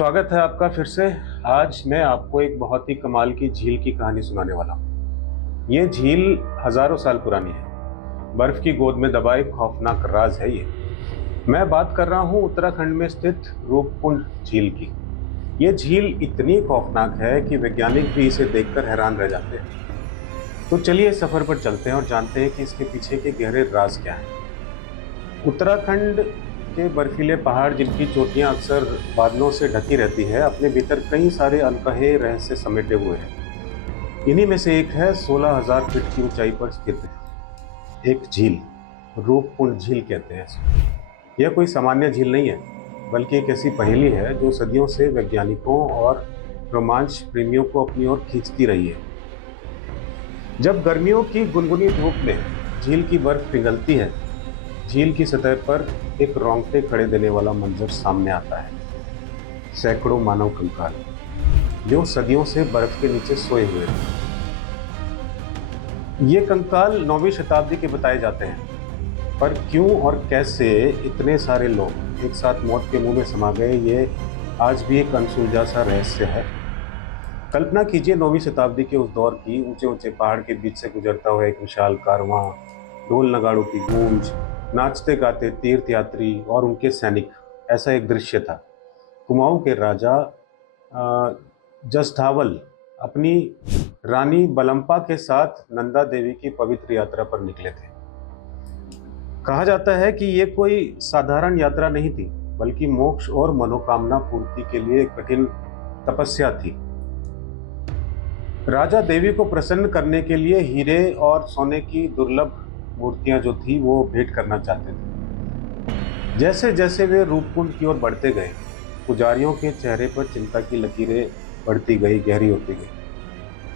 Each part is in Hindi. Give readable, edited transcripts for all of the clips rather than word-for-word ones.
स्वागत है आपका फिर से। आज मैं आपको एक बहुत ही कमाल की झील की कहानी सुनाने वाला हूँ। ये झील हजारों साल पुरानी है। बर्फ की गोद में दबा एक खौफनाक राज है ये। मैं बात कर रहा हूँ उत्तराखंड में स्थित रूपकुंड झील की। ये झील इतनी खौफनाक है कि वैज्ञानिक भी इसे देखकर हैरान रह जाते हैं। तो चलिए सफर पर चलते हैं और जानते हैं कि इसके पीछे के गहरे राज क्या है। उत्तराखंड के बर्फीले पहाड़, जिनकी चोटियां अक्सर बादलों से ढकी रहती है, अपने भीतर कई सारे अनकहे रहस्य समेटे हुए हैं। इन्हीं में से एक है 16,000 फीट की ऊंचाई पर स्थित एक झील, रूपकुंड झील कहते हैं इसे। यह कोई सामान्य झील नहीं है, बल्कि एक ऐसी पहेली है जो सदियों से वैज्ञानिकों और रोमांच प्रेमियों को अपनी ओर खींचती रही है। जब गर्मियों की गुनगुनी धूप में झील की बर्फ पिघलती है, झील की सतह पर एक रोंगटे खड़े देने वाला मंजर सामने आता है। सैकड़ों मानव कंकाल जो सदियों से बर्फ के नीचे सोए हुए थे। ये कंकाल 9वीं शताब्दी के बताए जाते हैं, पर क्यों और कैसे इतने सारे लोग एक साथ मौत के मुंह में समा गए, ये आज भी एक अनसुलझा सा रहस्य है। कल्पना कीजिए 9वीं शताब्दी के उस दौर की, ऊंचे ऊंचे पहाड़ के बीच से गुजरता हुआ एक विशाल कारवां, ढोल नगाड़ों की गूंज, नाचते गाते तीर्थ यात्री और उनके सैनिक। ऐसा एक दृश्य था। कुमाऊं के राजा जसधावल अपनी रानी बलम्पा के साथ नंदा देवी की पवित्र यात्रा पर निकले थे। कहा जाता है कि ये कोई साधारण यात्रा नहीं थी, बल्कि मोक्ष और मनोकामना पूर्ति के लिए एक कठिन तपस्या थी। राजा देवी को प्रसन्न करने के लिए हीरे और सोने की दुर्लभ मूर्तियां जो थी वो भेंट करना चाहते थे। जैसे जैसे वे रूपकुंड की ओर बढ़ते गए, पुजारियों के चेहरे पर चिंता की लकीरें बढ़ती गई, गहरी होती गई।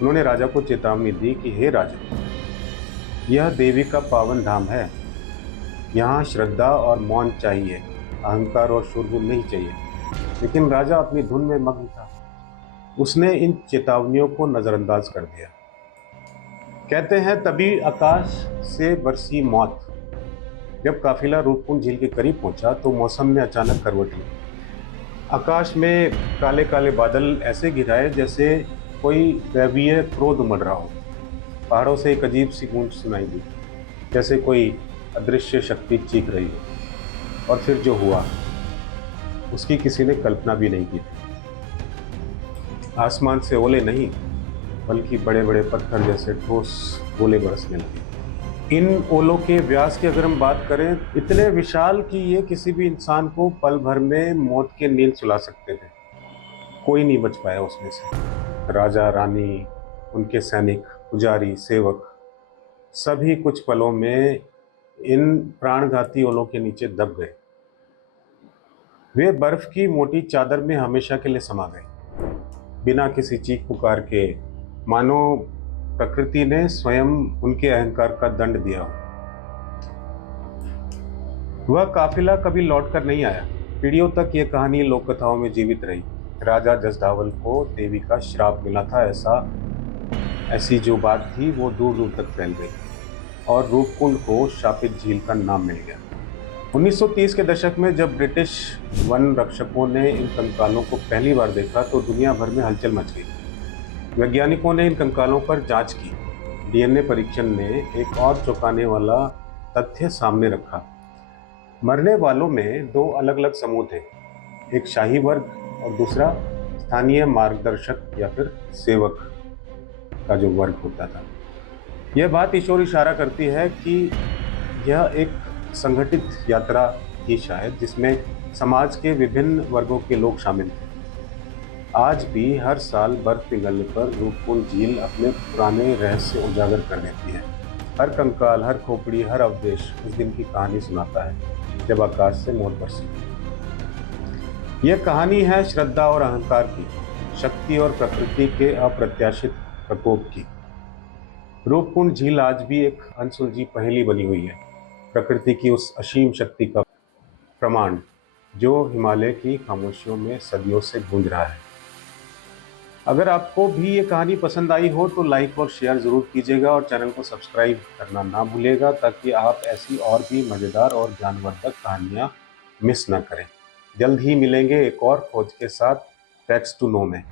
उन्होंने राजा को चेतावनी दी कि हे राजा, यह देवी का पावन धाम है। यहाँ श्रद्धा और मौन चाहिए, अहंकार और शोरगुल नहीं चाहिए। लेकिन राजा अपनी धुन में मग्न था। उसने इन चेतावनियों को नजरअंदाज कर दिया। कहते हैं तभी आकाश से बरसी मौत। जब काफिला रूपकुंड झील के करीब पहुंचा तो मौसम में अचानक करवट ली। आकाश में काले काले बादल ऐसे घिराए जैसे कोई दैवीय क्रोध उमड़ रहा हो। पहाड़ों से एक अजीब सी गूंज सुनाई दी, जैसे कोई अदृश्य शक्ति चीख रही हो। और फिर जो हुआ, उसकी किसी ने कल्पना भी नहीं की थी। आसमान से ओले नहीं, बल्कि बड़े बड़े पत्थर जैसे ठोस गोले बरसने लगे। इन ओलों के व्यास की अगर हम बात करें, इतने विशाल कि ये किसी भी इंसान को पल भर में मौत के नींद सुला सकते थे। कोई नहीं बच पाया उसमें से। राजा, रानी, उनके सैनिक, पुजारी, सेवक, सभी कुछ पलों में इन प्राणघाती ओलों के नीचे दब गए। वे बर्फ की मोटी चादर में हमेशा के लिए समा गए, बिना किसी चीख पुकार के, मानो प्रकृति ने स्वयं उनके अहंकार का दंड दिया हो। वह काफिला कभी लौटकर नहीं आया। पीढ़ियों तक यह कहानी लोक कथाओं में जीवित रही। राजा जसधावल को देवी का श्राप मिला था, ऐसी जो बात थी वो दूर दूर तक फैल गई और रूपकुंड को शापित झील का नाम मिल गया। 1930 के दशक में जब ब्रिटिश वन रक्षकों ने इन कंकालों को पहली बार देखा तो दुनिया भर में हलचल मच गई। वैज्ञानिकों ने इन कंकालों पर जांच की। डीएनए परीक्षण ने एक और चौंकाने वाला तथ्य सामने रखा। मरने वालों में दो अलग अलग समूह थे, एक शाही वर्ग और दूसरा स्थानीय मार्गदर्शक या फिर सेवक का जो वर्ग होता था। यह बात इस ओर इशारा करती है कि यह एक संगठित यात्रा थी शायद, जिसमें समाज के विभिन्न वर्गों के लोग शामिल थे। आज भी हर साल बर्फ पिघलने पर रूपकुंड झील अपने पुराने रहस्य उजागर कर देती है। हर कंकाल, हर खोपड़ी, हर अवशेष उस दिन की कहानी सुनाता है जब आकाश से मौत बरसी। यह कहानी है श्रद्धा और अहंकार की, शक्ति और प्रकृति के अप्रत्याशित प्रकोप की। रूपकुंड झील आज भी एक अनसुलझी पहेली बनी हुई है, प्रकृति की उस असीम शक्ति का प्रमाण जो हिमालय की खामोशियों में सदियों से गूंज रहा है। अगर आपको भी ये कहानी पसंद आई हो तो लाइक और शेयर जरूर कीजिएगा और चैनल को सब्सक्राइब करना ना भूलिएगा, ताकि आप ऐसी और भी मज़ेदार और ज्ञानवर्धक कहानियाँ मिस ना करें। जल्द ही मिलेंगे एक और खोज के साथ। फैक्ट्स टू नो में।